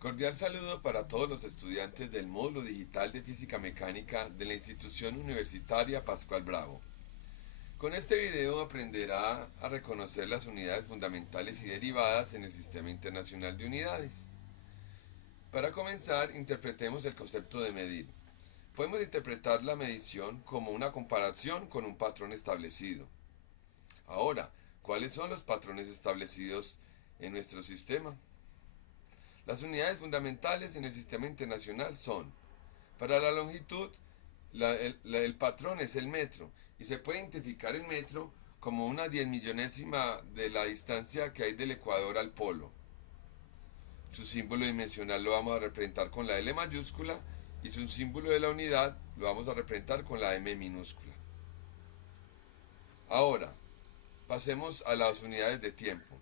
Cordial saludo para todos los estudiantes del módulo digital de Física Mecánica de la Institución Universitaria Pascual Bravo. Con este video aprenderá a reconocer las unidades fundamentales y derivadas en el Sistema Internacional de Unidades. Para comenzar, interpretemos el concepto de medir. Podemos interpretar la medición como una comparación con un patrón establecido. Ahora, ¿cuáles son los patrones establecidos en nuestro sistema? Las unidades fundamentales en el sistema internacional son: para la longitud, el patrón es el metro, y se puede identificar el metro como una 10.000.000ª de la distancia que hay del ecuador al polo. Su símbolo dimensional lo vamos a representar con la L mayúscula y su símbolo de la unidad lo vamos a representar con la M minúscula. Ahora, pasemos a las unidades de tiempo.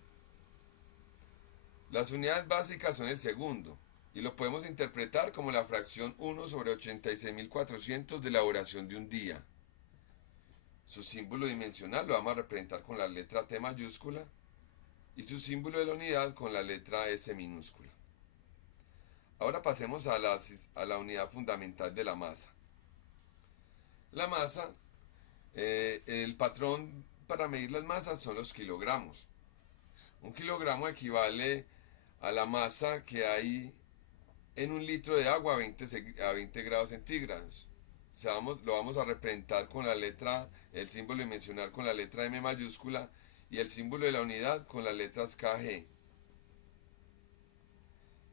Las unidades básicas son el segundo, y lo podemos interpretar como la fracción 1/86.400 de la duración de un día. Su símbolo dimensional lo vamos a representar con la letra T mayúscula y su símbolo de la unidad con la letra S minúscula. Ahora pasemos a la unidad fundamental de la masa. La masa, el patrón para medir las masas son los kilogramos. Un kilogramo equivale a la masa que hay en un litro de agua a 20 grados centígrados. O sea, lo vamos a representar con la letra, el símbolo dimensional con la letra M mayúscula y el símbolo de la unidad con las letras KG.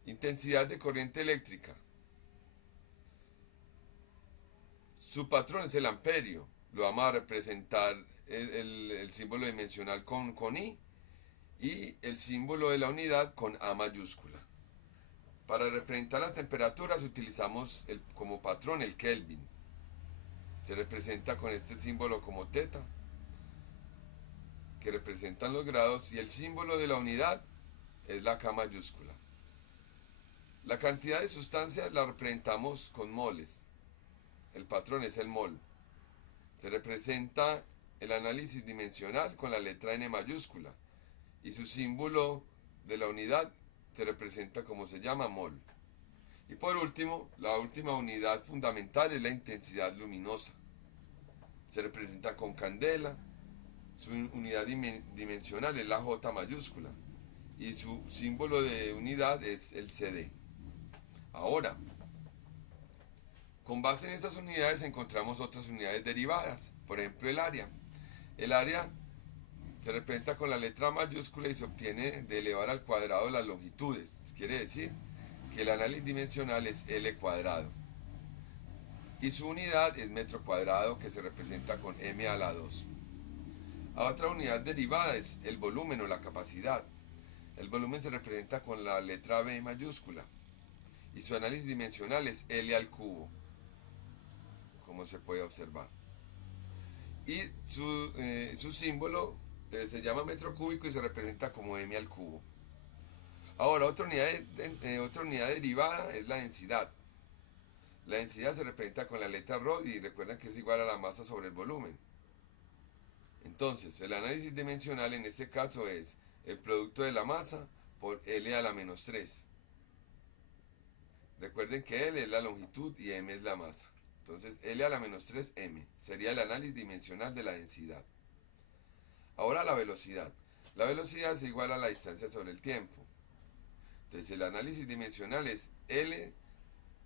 Intensidad de corriente eléctrica. Su patrón es el amperio. Lo vamos a representar el símbolo dimensional con I y el símbolo de la unidad con A mayúscula. Para representar las temperaturas utilizamos como patrón el Kelvin. Se representa con este símbolo como teta, que representan los grados, y el símbolo de la unidad es la K mayúscula. La cantidad de sustancias la representamos con moles. El patrón es el mol. Se representa el análisis dimensional con la letra N mayúscula y su símbolo de la unidad se representa como se llama mol. Y por último, la última unidad fundamental es la intensidad luminosa. Se representa con candela, su unidad dimensional es la J mayúscula y su símbolo de unidad es el CD. Ahora, con base en estas unidades encontramos otras unidades derivadas, por ejemplo el área. El área se representa con la letra mayúscula y se obtiene de elevar al cuadrado las longitudes. Quiere decir que el análisis dimensional es L cuadrado. Y su unidad es metro cuadrado, que se representa con M a la 2. A otra unidad derivada es el volumen o la capacidad. El volumen se representa con la letra B mayúscula. Y su análisis dimensional es L al cubo, como se puede observar. Y su símbolo se llama metro cúbico y se representa como M al cubo. Ahora, otra unidad derivada es la densidad. La densidad se representa con la letra ρ y recuerden que es igual a la masa sobre el volumen. Entonces, el análisis dimensional en este caso es el producto de la masa por L a la menos 3. Recuerden que L es la longitud y M es la masa. Entonces, L a la menos 3 M sería el análisis dimensional de la densidad. Ahora la velocidad. La velocidad es igual a la distancia sobre el tiempo. Entonces el análisis dimensional es L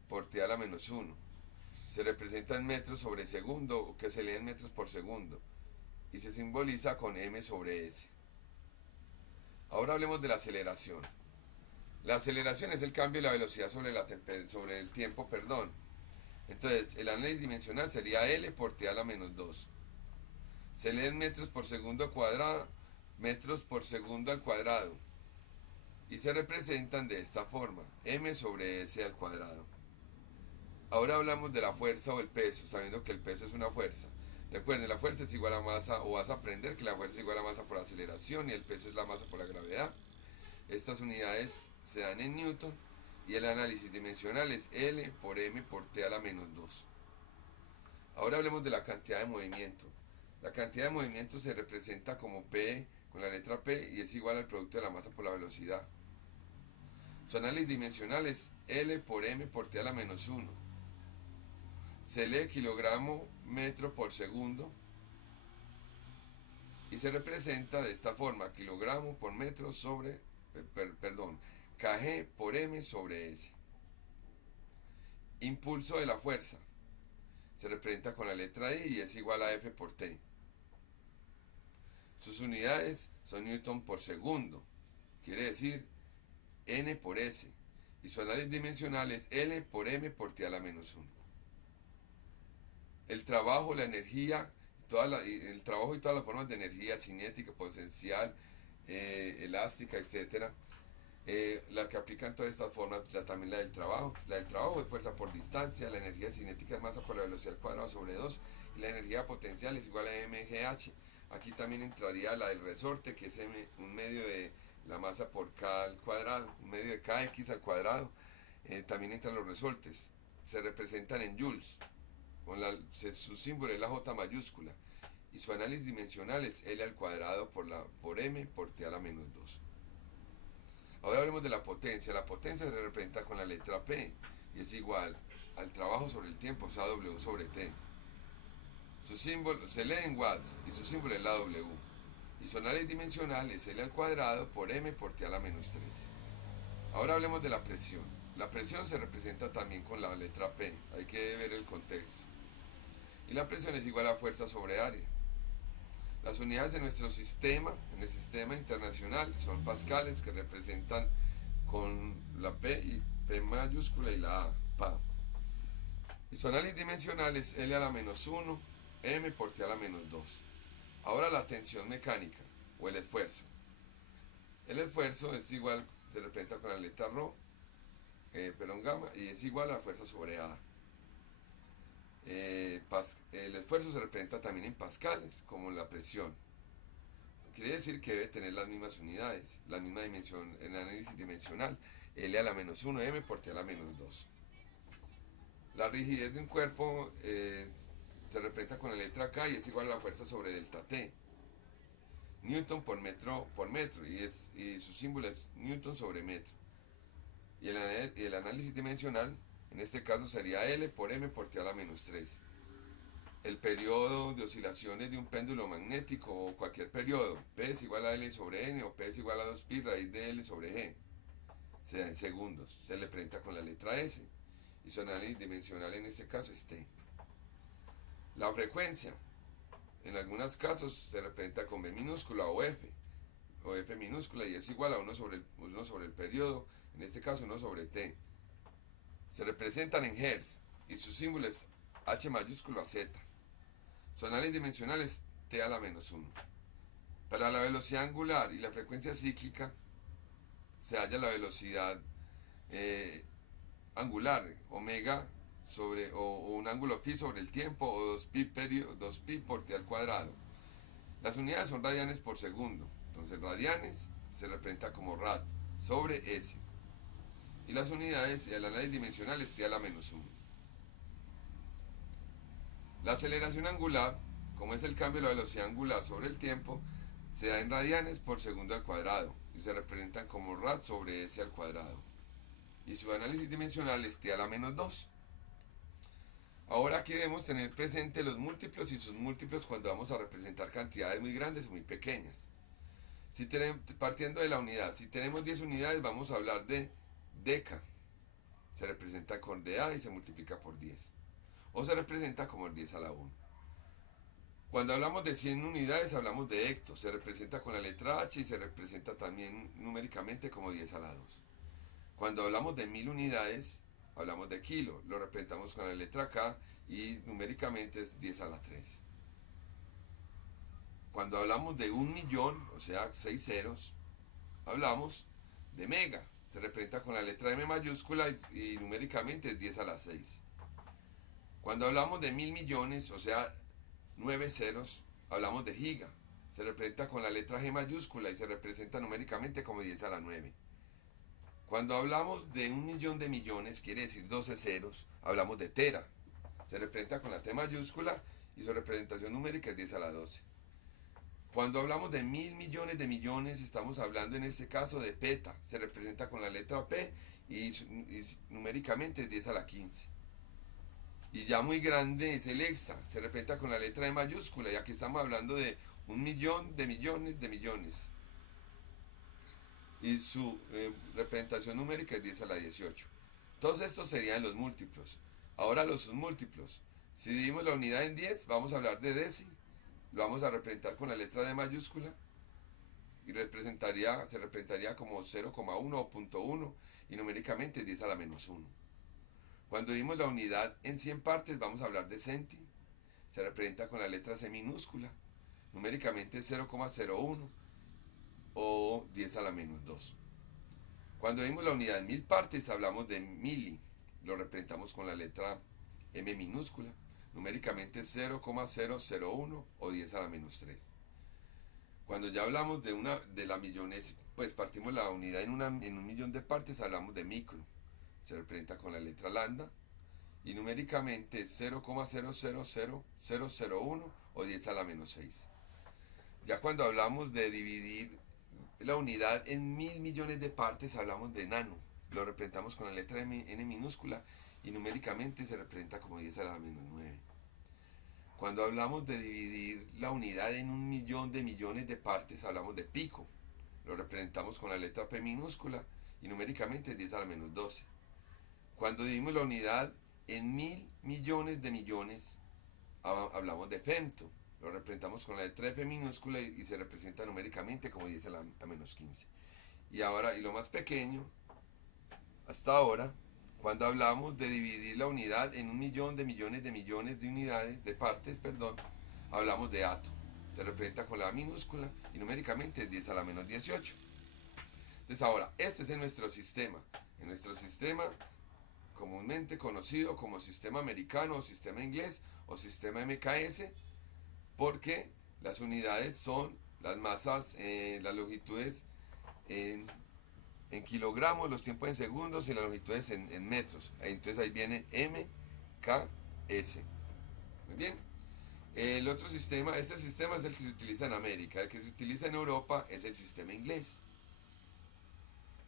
por T a la menos 1. Se representa en metros sobre segundo, que se lee en metros por segundo, y se simboliza con M sobre S. Ahora hablemos de la aceleración. La aceleración es el cambio de la velocidad sobre el tiempo. Entonces el análisis dimensional sería L por T a la menos 2. Se lee en metros por segundo al cuadrado y se representan de esta forma: M sobre S al cuadrado. Ahora hablamos de la fuerza o el peso, sabiendo que el peso es una fuerza. Recuerden, la fuerza es igual a masa, o vas a aprender que la fuerza es igual a masa por aceleración y el peso es la masa por la gravedad. Estas unidades se dan en Newton y el análisis dimensional es L por M por T a la menos 2. Ahora hablemos de la cantidad de movimiento. La cantidad de movimiento se representa como P con la letra P y es igual al producto de la masa por la velocidad. Su análisis dimensional es L por M por T a la menos 1. Se lee kilogramo metro por segundo y se representa de esta forma: kilogramo por metro sobre, kg por m sobre s. Impulso de la fuerza se representa con la letra I y es igual a F por T. Sus unidades son newton por segundo, quiere decir N por S, y su análisis dimensional es L por M por T a la menos 1. El trabajo, la energía, el trabajo y todas las formas de energía cinética, potencial, elástica, etc. Las que aplican todas estas formas, también la del trabajo. La del trabajo es fuerza por distancia, la energía cinética es masa por la velocidad al cuadrado sobre 2, y la energía potencial es igual a mgh. Aquí también entraría la del resorte, que es un medio de la masa por k al cuadrado, un medio de kx al cuadrado. También entran los resortes, se representan en joules, su símbolo es la J mayúscula, y su análisis dimensional es L al cuadrado por M por T a la menos 2. Ahora hablemos de la potencia. La potencia se representa con la letra P y es igual al trabajo sobre el tiempo, o sea, W sobre T. Su símbolo se lee en watts y su símbolo es la W. Y su análisis dimensional es L al cuadrado por M por T a la menos 3. Ahora hablemos de la presión. La presión se representa también con la letra P, hay que ver el contexto. Y la presión es igual a fuerza sobre área. Las unidades de nuestro sistema, en el sistema internacional, son pascales, que representan con la P mayúscula y la A, PA. Y su análisis dimensional es L a la menos 1, M por T a la menos 2. Ahora la tensión mecánica, o el esfuerzo. El esfuerzo es igual, se representa con la letra ρ, gamma, y es igual a la fuerza sobre A. El esfuerzo se representa también en pascales, como la presión. Quiere decir que debe tener las mismas unidades, la misma dimensión en análisis dimensional, L a la menos 1, M por T a la menos 2. La rigidez de un cuerpo se representa con la letra K y es igual a la fuerza sobre delta T. Newton por metro, y su símbolo es Newton sobre metro. Y el análisis dimensional, en este caso, sería L por M por T a la menos 3. El periodo de oscilaciones de un péndulo magnético o cualquier periodo, P es igual a L sobre N o P es igual a 2pi raíz de L sobre G, se da en segundos, se le presenta con la letra S, y su análisis dimensional en este caso es T. La frecuencia, en algunos casos, se representa con B minúscula o F minúscula, y es igual a 1 sobre el periodo, en este caso 1 sobre T. Se representan en Hertz y su símbolo es H mayúscula Z. Su análisis dimensional es T a la menos 1. Para la velocidad angular y la frecuencia cíclica se halla la velocidad angular, omega o un ángulo phi sobre el tiempo, o 2pi por T al cuadrado. Las unidades son radianes por segundo, entonces radianes se representa como rad sobre S. Y las unidades, el análisis dimensional es T a la menos 1. La aceleración angular, como es el cambio de la velocidad angular sobre el tiempo, se da en radianes por segundo al cuadrado y se representan como rad sobre S al cuadrado. Y su análisis dimensional es T a la menos 2. Ahora aquí debemos tener presente los múltiplos y sus múltiplos cuando vamos a representar cantidades muy grandes o muy pequeñas. Partiendo de la unidad, si tenemos 10 unidades, vamos a hablar de deca. Se representa con DA y se multiplica por 10. O se representa como el 10 a la 1. Cuando hablamos de 100 unidades, hablamos de hecto. Se representa con la letra H y se representa también numéricamente como 10 a la 2. Cuando hablamos de 1000 unidades, hablamos de kilo. Lo representamos con la letra K y numéricamente es 10 a la 3. Cuando hablamos de 1.000.000, o sea, 6 ceros, hablamos de mega. Se representa con la letra M mayúscula y numéricamente es 10 a la 6. Cuando hablamos de 1.000.000.000, o sea, 9 ceros, hablamos de giga. Se representa con la letra G mayúscula y se representa numéricamente como 10 a la 9. Cuando hablamos de 1.000.000 de millones, quiere decir 12 ceros, hablamos de tera. Se representa con la T mayúscula y su representación numérica es 10 a la 12. Cuando hablamos de 1.000 millones de millones, estamos hablando en este caso de peta. Se representa con la letra P y numéricamente es 10 a la 15. Y ya muy grande es el hexa, se representa con la letra E mayúscula, y aquí estamos hablando de 1.000.000 de millones de millones. Y su representación numérica es 10 a la 18. Todos estos serían los múltiplos. Ahora los submúltiplos. Si dividimos la unidad en 10, vamos a hablar de deci. Lo vamos a representar con la letra D mayúscula. Y se representaría como 0,1 o 0.1. Y numéricamente 10 a la menos 1. Cuando dividimos la unidad en 100 partes, vamos a hablar de centi. Se representa con la letra C minúscula. Numéricamente 0,01 o 10 a la menos 2. Cuando vimos la unidad en 1000 partes, hablamos de mili. Lo representamos con la letra M minúscula. Numéricamente 0,001 o 10 a la menos 3. Cuando ya hablamos de la millones, pues partimos la unidad en 1.000.000 de partes, hablamos de micro. Se representa con la letra lambda. Y numéricamente 0,000001 o 10 a la menos 6. Ya cuando hablamos de dividir la unidad en 1.000.000.000 de partes, hablamos de nano. Lo representamos con la letra N minúscula y numéricamente se representa como 10 a la menos 9. Cuando hablamos de dividir la unidad en 1.000.000 de millones de partes, hablamos de pico. Lo representamos con la letra P minúscula y numéricamente 10 a la menos 12. Cuando dividimos la unidad en 1.000.000.000 de millones, hablamos de femto. Lo representamos con la letra F minúscula y se representa numéricamente como 10 a la menos 15. Y ahora, y lo más pequeño, hasta ahora, cuando hablamos de dividir la unidad en 1.000.000 de millones de unidades, de partes, perdón, hablamos de ato. Se representa con la A minúscula y numéricamente es 10 a la menos 18. Entonces ahora, este es en nuestro sistema. En nuestro sistema comúnmente conocido como sistema americano o sistema inglés o sistema MKS, porque las unidades son las masas, las longitudes en kilogramos, los tiempos en segundos y las longitudes en metros. Entonces ahí viene MKS. Muy bien. El otro sistema, este sistema es el que se utiliza en América. El que se utiliza en Europa es el sistema inglés.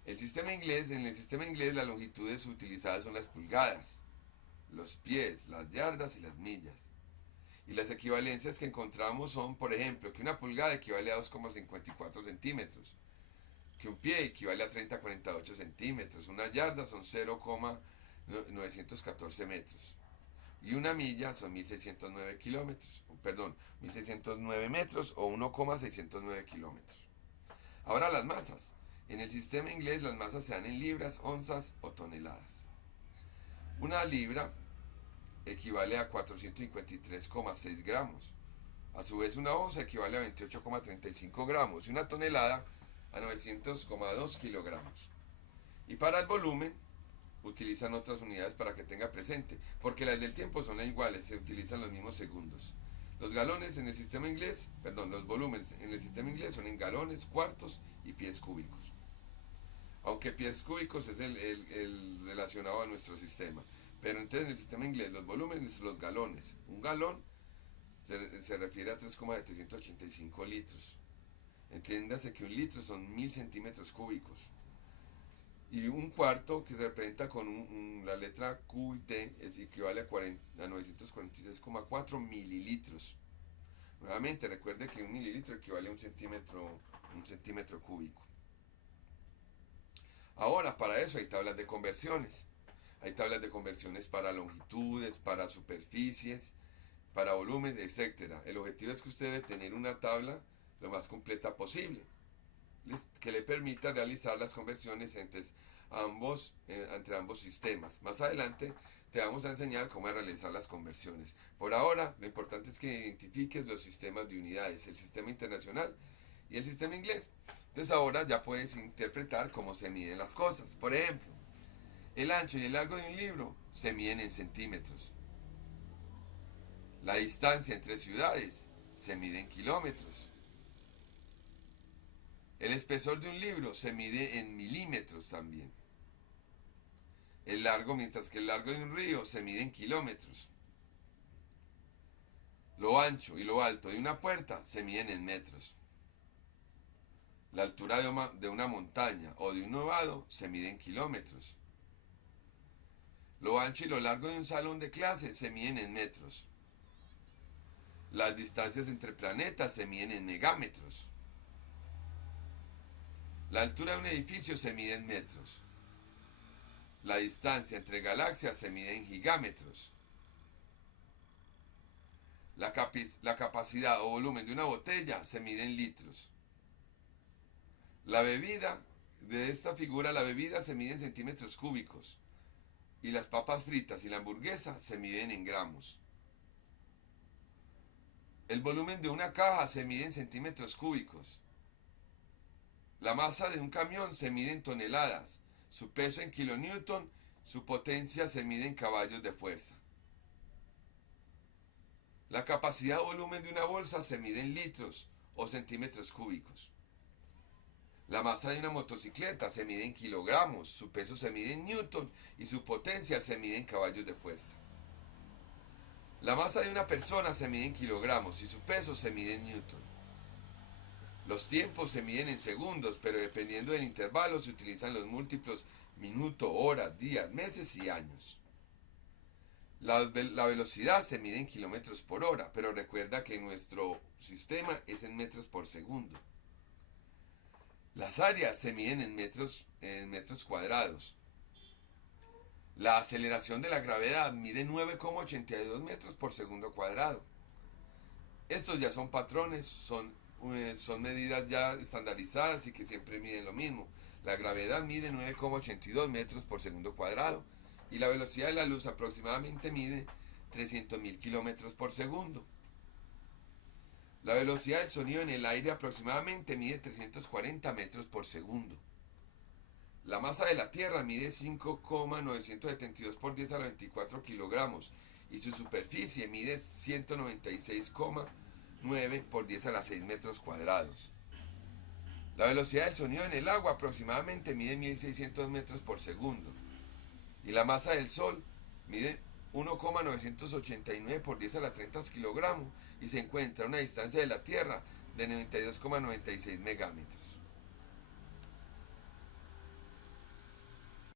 En el sistema inglés las longitudes utilizadas son las pulgadas, los pies, las yardas y las millas. Y las equivalencias que encontramos son, por ejemplo, que una pulgada equivale a 2,54 centímetros, que un pie equivale a 30,48 centímetros, una yarda son 0,914 metros y una milla son 1.609 kilómetros, perdón, 1.609 metros o 1,609 kilómetros. Ahora las masas. En el sistema inglés las masas se dan en libras, onzas o toneladas. Una libra equivale a 453,6 gramos. A su vez una onza equivale a 28,35 gramos y una tonelada a 900,2 kilogramos. Y para el volumen utilizan otras unidades para que tenga presente, porque las del tiempo son iguales, se utilizan los mismos segundos. Los galones en el sistema inglés, los volúmenes en el sistema inglés son en galones, cuartos y pies cúbicos. Aunque pies cúbicos es el relacionado a nuestro sistema. Pero entonces en el sistema inglés los volúmenes, los galones. Un galón se refiere a 3,785 litros. Entiéndase que un litro son 1.000 centímetros cúbicos. Y un cuarto que se representa con la letra Q y T equivale a 946,4 mililitros. Nuevamente recuerde que un mililitro equivale a un centímetro cúbico. Ahora, para eso hay tablas de conversiones. Hay tablas de conversiones para longitudes, para superficies, para volúmenes, etc. El objetivo es que usted debe tener una tabla lo más completa posible, que le permita realizar las conversiones entre ambos sistemas. Más adelante te vamos a enseñar cómo realizar las conversiones. Por ahora, lo importante es que identifiques los sistemas de unidades, el sistema internacional y el sistema inglés. Entonces ahora ya puedes interpretar cómo se miden las cosas. Por ejemplo, el ancho y el largo de un libro se miden en centímetros. La distancia entre ciudades se mide en kilómetros. El espesor de un libro se mide en milímetros también. Mientras que el largo de un río se mide en kilómetros. Lo ancho y lo alto de una puerta se miden en metros. La altura de una montaña o de un nevado se mide en kilómetros. Lo ancho y lo largo de un salón de clase se miden en metros. Las distancias entre planetas se miden en megámetros. La altura de un edificio se mide en metros. La distancia entre galaxias se mide en gigámetros. La capacidad o volumen de una botella se mide en litros. La bebida, de esta figura, la bebida se mide en centímetros cúbicos. Y las papas fritas y la hamburguesa se miden en gramos. El volumen de una caja se mide en centímetros cúbicos. La masa de un camión se mide en toneladas, su peso en kilonewton, su potencia se mide en caballos de fuerza. La capacidad o volumen de una bolsa se mide en litros o centímetros cúbicos. La masa de una motocicleta se mide en kilogramos, su peso se mide en newton y su potencia se mide en caballos de fuerza. La masa de una persona se mide en kilogramos y su peso se mide en newton. Los tiempos se miden en segundos, pero dependiendo del intervalo se utilizan los múltiplos minuto, hora, días, meses y años. La velocidad se mide en kilómetros por hora, pero recuerda que nuestro sistema es en metros por segundo. Las áreas se miden en metros cuadrados. La aceleración de la gravedad mide 9,82 metros por segundo cuadrado. Estos ya son patrones, son medidas ya estandarizadas y que siempre miden lo mismo. La gravedad mide 9,82 metros por segundo cuadrado y la velocidad de la luz aproximadamente mide 300.000 kilómetros por segundo. La velocidad del sonido en el aire aproximadamente mide 340 metros por segundo. La masa de la Tierra mide 5,972 por 10 a la 24 kilogramos y su superficie mide 196,9 por 10 a la 6 metros cuadrados. La velocidad del sonido en el agua aproximadamente mide 1600 metros por segundo. Y la masa del Sol mide 1,989 por 10 a la 30 kilogramos y se encuentra a una distancia de la Tierra de 92,96 megámetros.